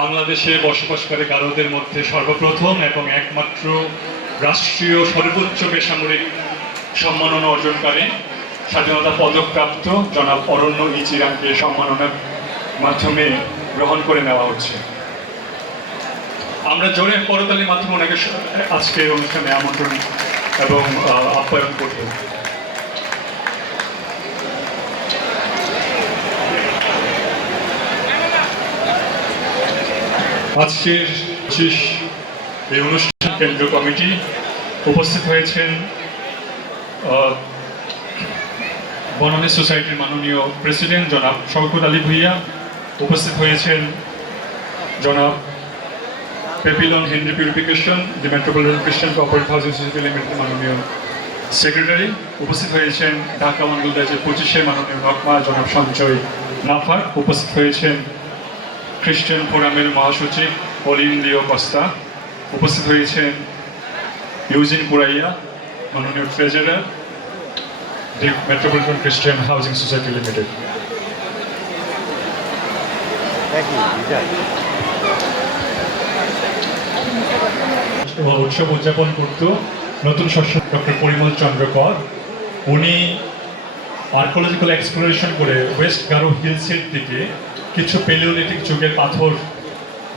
বাংলাদেশে বসবাসকারী গারোদের মধ্যে সর্বপ্রথম এবং একমাত্র রাষ্ট্রীয় সর্বোচ্চ বেসামরিক সম্মাননা অর্জনকারী স্বাধীনতা পদকপ্রাপ্ত জনাব অরণ্য ইচিরাংকে সম্মাননার মাধ্যমে গ্রহণ করে নেওয়া হচ্ছে। আমরা জোরে করতালির মাধ্যমে ওনাকে আজকের অনুষ্ঠানে আমন্ত্রণ এবং আপ্যায়ন করব। আজকের এই অনুষ্ঠান কেন্দ্রীয় কমিটি উপস্থিত হয়েছেন বনানী সোসাইটির মাননীয় প্রেসিডেন্ট জনাব শওকত আলী ভুইয়া, উপস্থিত হয়েছেন জনাব পেপিলন হেনরি পিউরিফিকেশন দি মেট্রোপলিটন খ্রিস্টান কোঅপারেটিভ হাউজিং সোসাইটি লিমিটেড মাননীয় সেক্রেটারি, উপস্থিত হয়েছেন ঢাকা মন্ডল 2025 মাননীয় নকমা জনাব সঞ্চয় নাফার, উপস্থিত হয়েছেন খ্রিস্টান ফোরামের মহাসচিব অলিন লিও কস্তা, উপস্থিত হয়েছেন ইউজিন কুরাইয়া মাননীয় ট্রেজারার দি মেট্রোপলিটন খ্রিস্টান হাউজিং সোসাইটি লিমিটেড। উৎসব উদযাপন করত নতুন সদস্য ডক্টর পরিমল চন্দ্র কর। উনি আর্কোলজিক্যাল এক্সপ্লোরেশন করে ওয়েস্ট গারো হিলসের দিকে কিছু প্যালিওলিথিক যুগের পাথর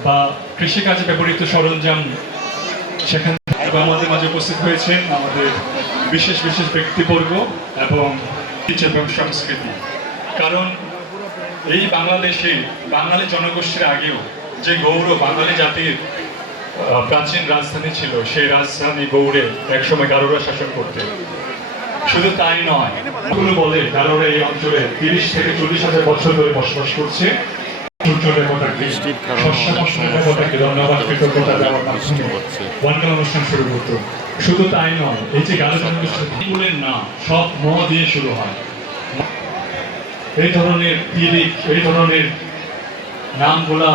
বা কৃষিকাজে ব্যবহৃত সরঞ্জাম সেখান থেকে আমাদের মাঝে উপস্থিত হয়েছেন আমাদের বিশেষ বিশেষ ব্যক্তিবর্গ এবং সংস্কৃতি। কারণ এই বাংলাদেশে বাঙালি জনগোষ্ঠীর আগেও যে গৌড় বাঙালি জাতির প্রাচীন রাজধানী ছিল, সেই রাজধানী গৌড়ে একসময় গারোরা শাসন করতে। শুধু তাই নয়, বলে গারোরা এই অঞ্চলে 30 থেকে 40 হাজার বছর ধরে বসবাস করছে। অনুষ্ঠান শুরু করতো। শুধু তাই নয়, এই যে গারো জনগোষ্ঠীর নাম সব ম দিয়ে শুরু হয়। এই ধরনের এই ধরনের নামগুলা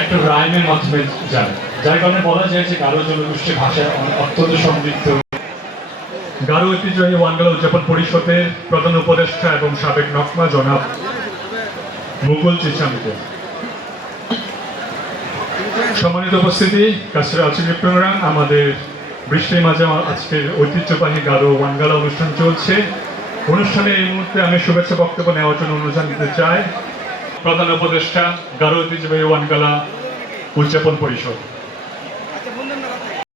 একটা রাইমের মাধ্যমে যায়, যার কারণে বলা যায় যে গারো জনগোষ্ঠীর ভাষা অত্যন্ত সমৃদ্ধ। গারো ঐতিহ্যবাহী ওয়ানগালা উদযাপন পরিষদের প্রধান উপদেষ্টা এবং সাবেক নকমা জনাব মুকুল চিচামকে। সম্মানিত উপস্থিতি, কাছের আচরণরা, আমাদের বৃষ্টির মাঝে আজকের ঐতিহ্যবাহী গারো ওয়ানগালা অনুষ্ঠান চলছে। অনুষ্ঠানে এই মুহূর্তে আমি শুভেচ্ছা বক্তব্য নেওয়ার জন্য অনুরোধ দিতে চাই প্রধান উপদেষ্টা গারো ঐতিহ্যবাহী ওয়ানগালা উদযাপন পরিষদ।